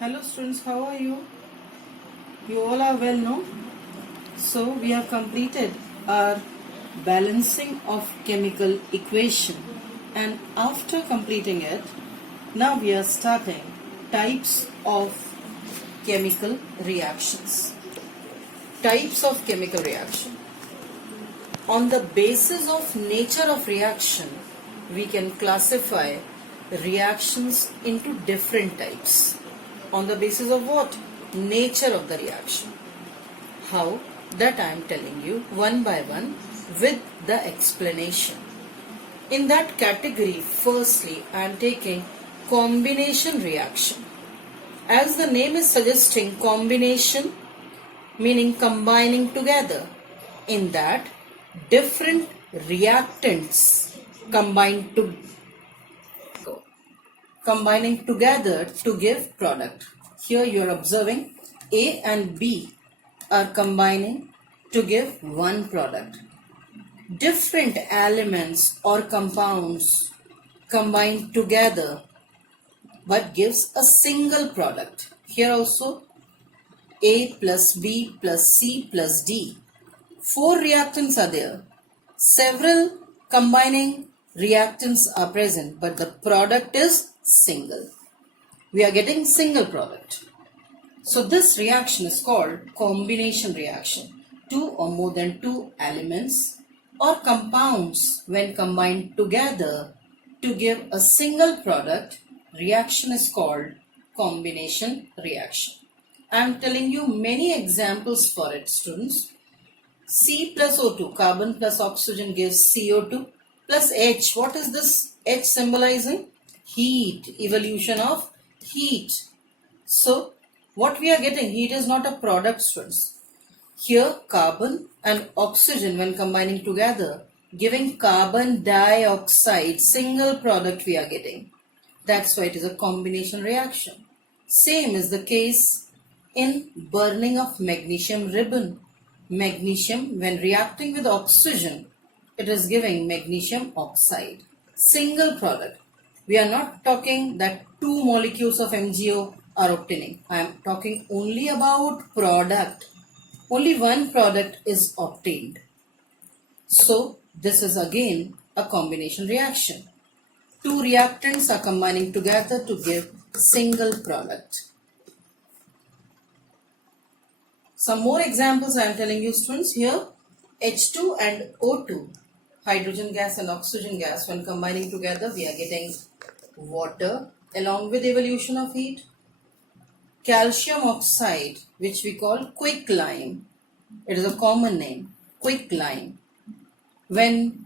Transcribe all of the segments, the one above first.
Hello students, how are you? You all are well, no? So we have completed our balancing of chemical equation, and after completing it, now we are starting types of chemical reactions. Types of chemical reaction. On the basis of nature of reaction, we can classify reactions into different types. On the basis of what? Nature of the reaction. How? That I am telling you one by one with the explanation. In that category, firstly, I am taking combination reaction. As the name is suggesting, combination meaning combining together. In that, different reactants combining together to give product. Here you are observing A and B are combining to give one product. Different elements or compounds combine together but gives a single product. Here also A plus B plus C plus D. 4 reactants are there. Several combining reactants are present, but the product is single. We are getting single product. So this reaction is called combination reaction. 2 or more than 2 elements or compounds when combined together to give a single product, reaction is called combination reaction. I am telling you many examples for it, students. C plus O2, carbon plus oxygen gives CO2 plus H. What is this H symbolizing? Heat, evolution of heat. So, what we are getting, heat is not a product, students. Here, carbon and oxygen when combining together, giving carbon dioxide, single product we are getting. That's why it is a combination reaction. Same is the case in burning of magnesium ribbon. Magnesium, when reacting with oxygen, it is giving magnesium oxide. Single product. We are not talking that 2 molecules of MgO are obtaining. I am talking only about product. Only one product is obtained. So, this is again a combination reaction. 2 reactants are combining together to give single product. Some more examples I am telling you, students. Here H2 and O2, hydrogen gas and oxygen gas, when combining together we are getting water along with evolution of heat. Calcium oxide, which we call quicklime, it is a common name, quicklime. When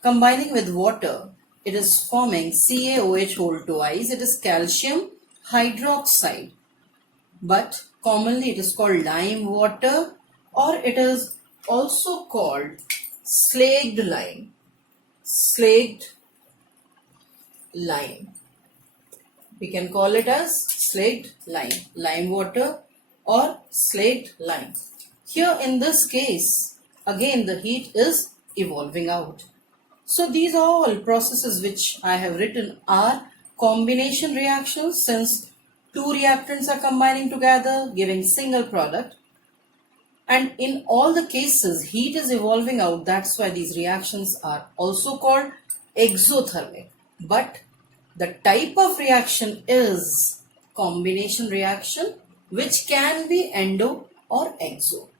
combining with water, it is forming CaOH whole twice. It is calcium hydroxide, but commonly it is called lime water, or it is also called slaked lime. Slaked lime. We can call it as slaked lime, lime water or slaked lime. Here in this case, again the heat is evolving out. So these are all processes which I have written are combination reactions, since 2 reactants are combining together giving single product, and in all the cases heat is evolving out. That's why these reactions are also called exothermic. But the type of reaction is combination reaction, which can be endo or exo.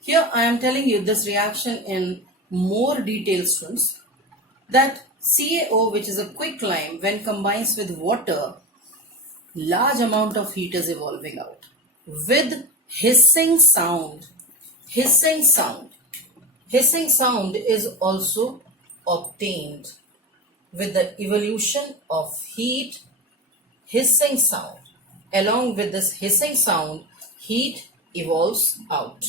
Here I am telling you this reaction in more detail, students, that CaO, which is a quicklime, when combines with water, large amount of heat is evolving out with hissing sound. Hissing sound is also obtained with the evolution of heat. Hissing sound, along with this hissing sound, heat evolves out.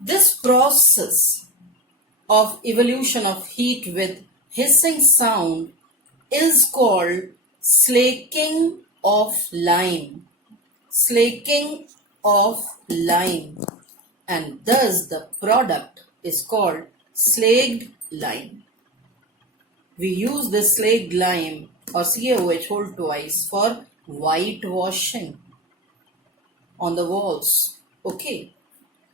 This process of evolution of heat with hissing sound is called slaking of lime. Slaking of lime, and thus the product is called slaked lime. We use this slaked lime or CaOH whole twice for whitewashing on the walls. Okay.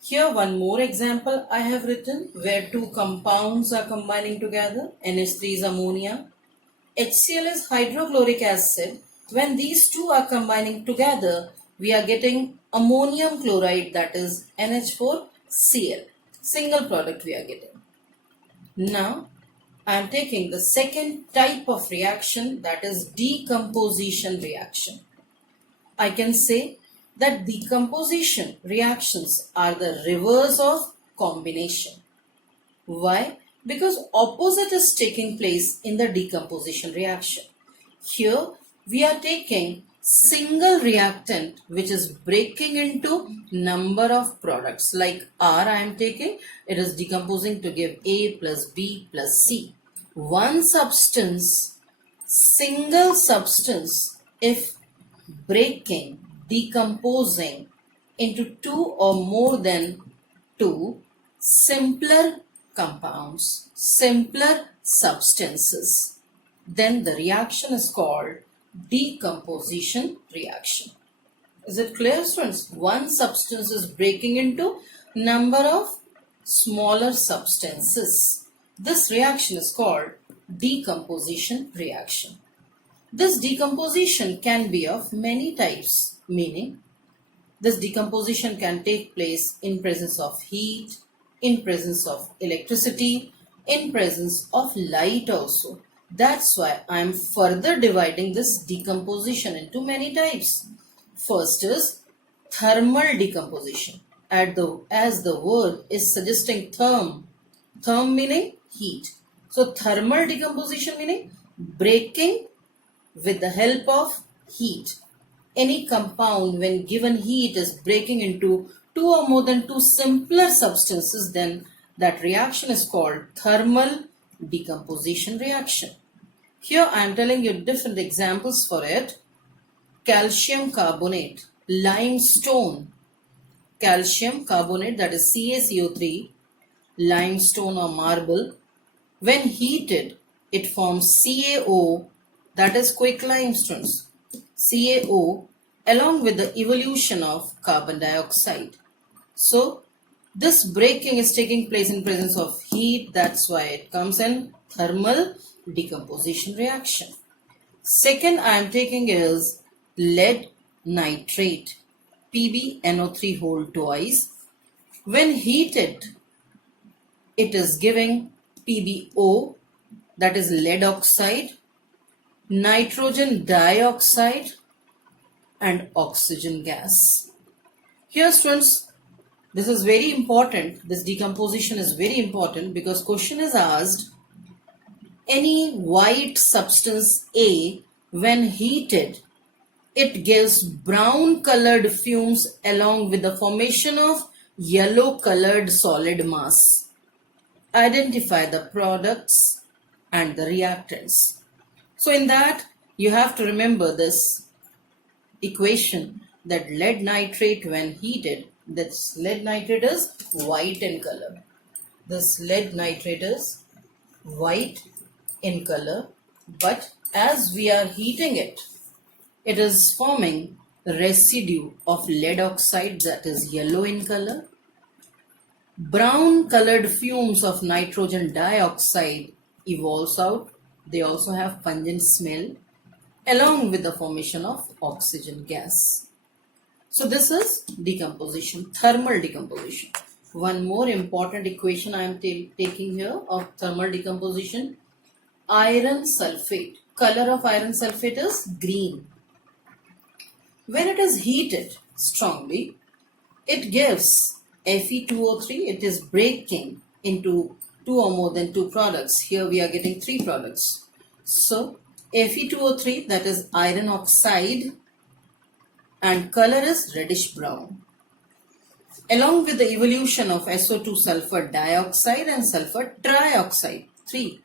Here one more example I have written where two compounds are combining together. NH3 is ammonia. HCl is hydrochloric acid. When these two are combining together, we are getting ammonium chloride, that is NH4Cl. Single product we are getting. Now, I am taking the second type of reaction, that is decomposition reaction. I can say that decomposition reactions are the reverse of combination. Why? Because opposite is taking place in the decomposition reaction. Here we are taking single reactant which is breaking into number of products. Like R I am taking, it is decomposing to give A plus B plus C. One substance, single substance, if breaking, decomposing into two or more than two simpler compounds, simpler substances, then the reaction is called decomposition reaction. Is it clear, students? One substance is breaking into number of smaller substances. This reaction is called decomposition reaction. This decomposition can be of many types, meaning this decomposition can take place in presence of heat, in presence of electricity, in presence of light also. That's why I am further dividing this decomposition into many types. First is thermal decomposition. As the word is suggesting therm meaning heat. So thermal decomposition meaning breaking with the help of heat. Any compound when given heat is breaking into two or more than two simpler substances, then that reaction is called thermal decomposition reaction. Here I am telling you different examples for it. Calcium carbonate, limestone, calcium carbonate, that is CaCO3, limestone or marble. When heated, it forms CaO, that is quicklime, students. CaO along with the evolution of carbon dioxide. So this breaking is taking place in presence of heat. That's why it comes in thermal decomposition reaction. Second I am taking is lead nitrate, PbNO3 whole twice. When heated, it is giving PbO, that is lead oxide, nitrogen dioxide and oxygen gas. Here students, this is very important. This decomposition is very important because question is asked, any white substance A when heated, it gives brown colored fumes along with the formation of yellow colored solid mass. Identify the products and the reactants. So in that, you have to remember this equation that lead nitrate when heated, this lead nitrate is white in color. This lead nitrate is white in color, but as we are heating it, it is forming residue of lead oxide, that is yellow in color. Brown colored fumes of nitrogen dioxide evolves out. They also have pungent smell along with the formation of oxygen gas. So this is decomposition, thermal decomposition. One more important equation I am taking here of thermal decomposition. Iron sulfate. Color of iron sulfate is green. When it is heated strongly, it gives Fe2O3. It is breaking into two or more than two products. Here we are getting three products. So Fe2O3, that is iron oxide, and color is reddish brown. Along with the evolution of SO2 sulfur dioxide and sulfur trioxide, 3,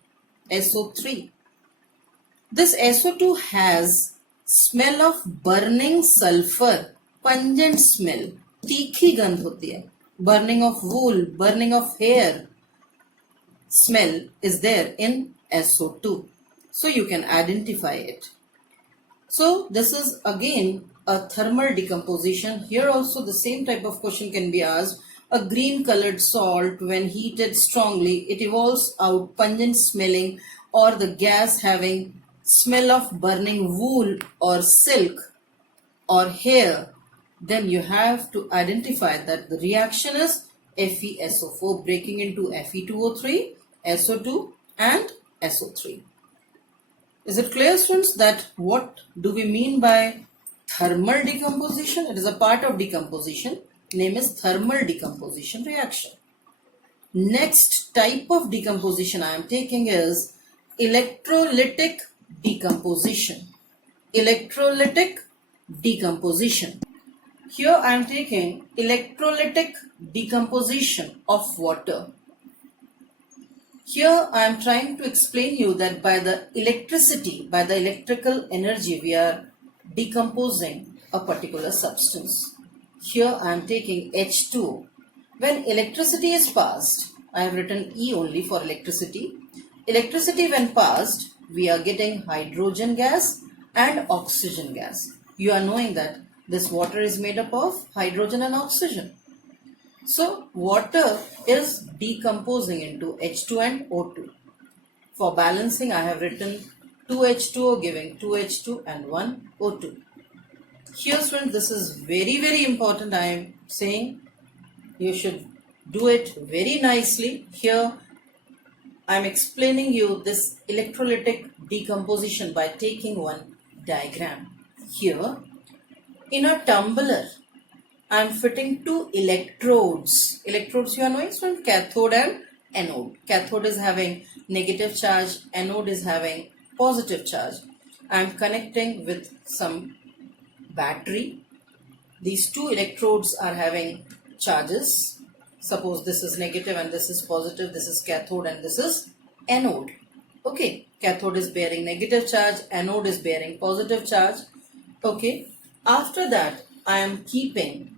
SO3. This SO2 has smell of burning sulfur, pungent smell, तीखी गंध होती है. Burning of wool, burning of hair, smell is there in SO2. So you can identify it. So this is again a thermal decomposition. Here also the same type of question can be asked. A green colored salt, when heated strongly, it evolves out pungent smelling or the gas having smell of burning wool or silk or hair. Then you have to identify that the reaction is FeSO4 breaking into Fe2O3, SO2 and SO3. Is it clear, students, that what do we mean by thermal decomposition? It is a part of decomposition. Name is thermal decomposition reaction. Next type of decomposition I am taking is electrolytic decomposition. Electrolytic decomposition. Here I am taking electrolytic decomposition of water. Here I am trying to explain you that by the electricity, by the electrical energy, we are decomposing a particular substance. Here I am taking H2. When electricity is passed, I have written E only for electricity. Electricity when passed, we are getting hydrogen gas and oxygen gas. You are knowing that this water is made up of hydrogen and oxygen. So water is decomposing into H2 and O2. For balancing, I have written 2H2O giving 2H2 and 1 O2. Here, students, this is very important. I am saying you should do it very nicely. Here, I am explaining you this electrolytic decomposition by taking one diagram. Here, in a tumbler, I am fitting two electrodes. Electrodes you are knowing, so cathode and anode. Cathode is having negative charge, anode is having positive charge. I am connecting with some battery. These two electrodes are having charges. Suppose this is negative and this is positive. This is cathode and this is anode. Okay, cathode is bearing negative charge, anode is bearing positive charge. Okay, after that I am keeping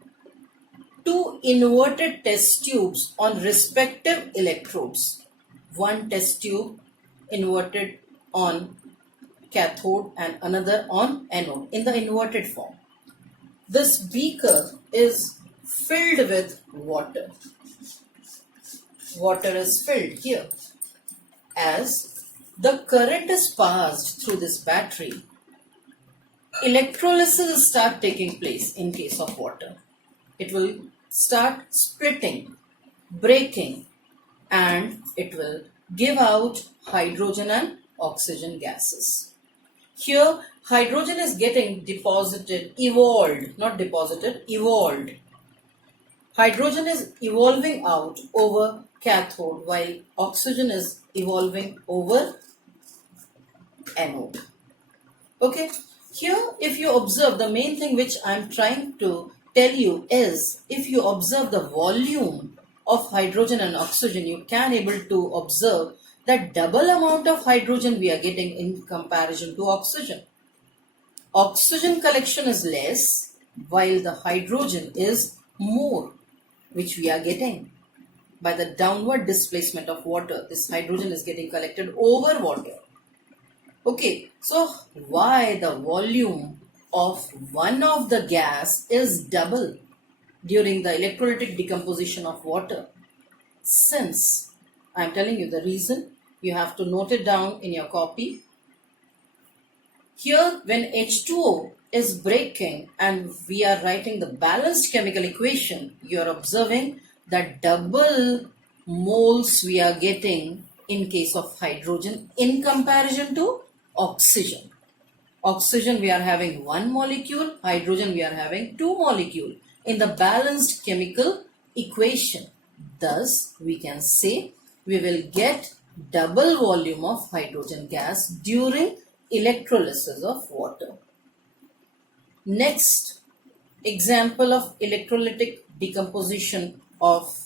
two inverted test tubes on respective electrodes. One test tube inverted on cathode and another on anode in the inverted form. This beaker is filled with water. Water is filled here. As the current is passed through this battery, electrolysis start taking place in case of water. It will start splitting, breaking, and it will give out hydrogen and oxygen gases. Here, hydrogen is getting deposited, evolved, not deposited, evolved. Hydrogen is evolving out over cathode while oxygen is evolving over anode. Okay, here if you observe, the main thing which I am trying to tell you is, if you observe the volume of hydrogen and oxygen, you can able to observe that double amount of hydrogen we are getting in comparison to oxygen. Oxygen collection is less while the hydrogen is more, which we are getting. By the downward displacement of water, this hydrogen is getting collected over water. Okay, so why the volume of one of the gas is double during the electrolytic decomposition of water? Since I am telling you the reason, you have to note it down in your copy. Here, when H2O is breaking and we are writing the balanced chemical equation, you are observing that double moles we are getting in case of hydrogen in comparison to oxygen. Oxygen we are having one molecule, hydrogen we are having two molecules in the balanced chemical equation. Thus, we can say we will get double volume of hydrogen gas during electrolysis of water. Next example of electrolytic decomposition of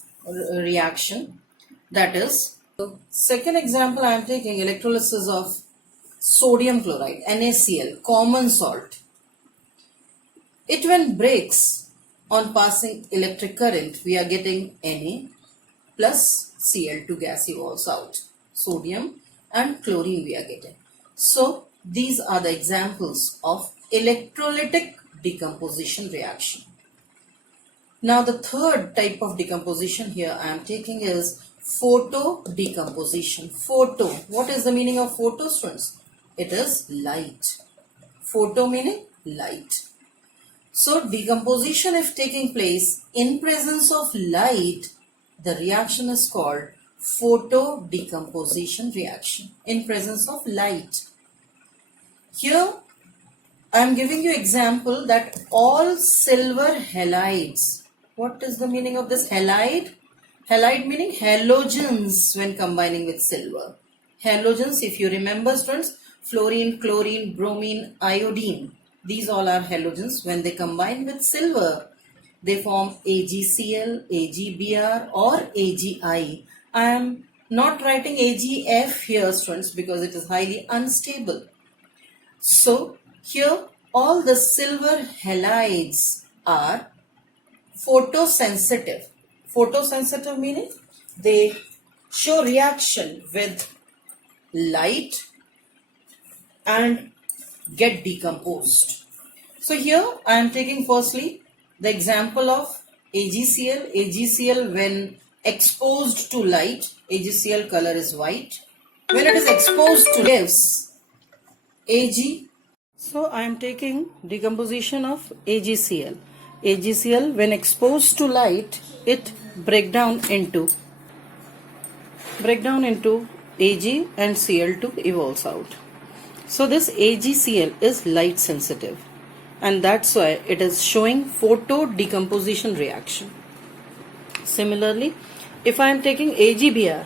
reaction, that is, second example I am taking electrolysis of sodium chloride, NaCl, common salt. It when breaks on passing electric current, we are getting Na plus Cl2 gas evolves out. Sodium and chlorine we are getting. So these are the examples of electrolytic decomposition reaction. Now the third type of decomposition here I am taking is photo decomposition. Photo. What is the meaning of photo, students? It is light. Photo meaning light. So decomposition if taking place in presence of light, the reaction is called photo decomposition reaction in presence of light. Here I am giving you example that all silver halides. What is the meaning of this halide? Halide meaning halogens when combining with silver. Halogens, if you remember students, fluorine, chlorine, bromine, iodine. These all are halogens. When they combine with silver, they form AgCl, AgBr or AgI. I am not writing AgF here, students, because it is highly unstable. So here all the silver halides are photosensitive. Photosensitive meaning they show reaction with light and get decomposed. So here I am taking firstly the example of AgCl. AgCl when exposed to light, AgCl color is white. When it is exposed to gives Ag. So I am taking decomposition of AgCl. AgCl when exposed to light, it break down into Ag and Cl2 evolves out. So this AgCl is light sensitive and that's why it is showing photo decomposition reaction. Similarly, if I am taking AgBr,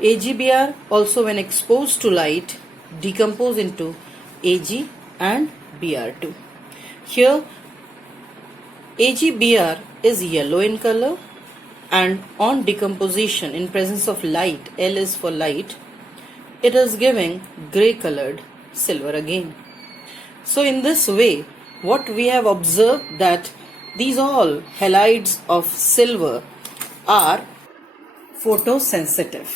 AgBr also when exposed to light decompose into Ag and Br2. Here AgBr is yellow in color and on decomposition in presence of light, L is for light, it is giving grey colored silver again. So in this way, what we have observed that these all halides of silver are photosensitive.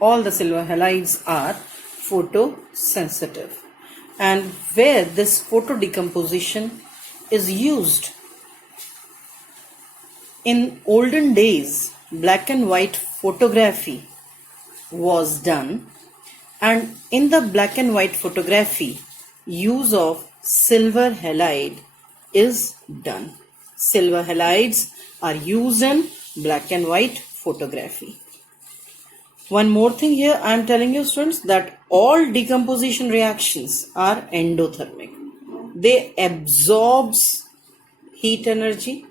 All the silver halides are photosensitive. And where this photo decomposition is used in olden days, black and white photography was done, and in the black and white photography, use of silver halide is done. Silver halides are used in black and white photography. One more thing here, I am telling you students that all decomposition reactions are endothermic. They absorbs heat energy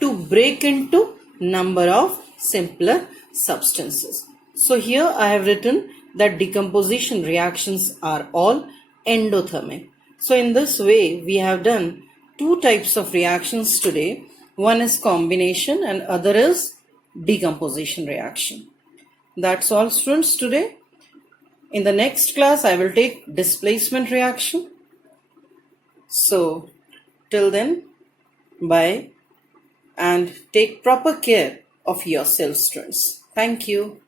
to break into number of simpler substances. So here I have written that decomposition reactions are all endothermic. So in this way we have done two types of reactions today. One is combination and other is decomposition reaction. That's all students today. In the next class I will take displacement reaction. So till then, bye and take proper care of yourself students. Thank you.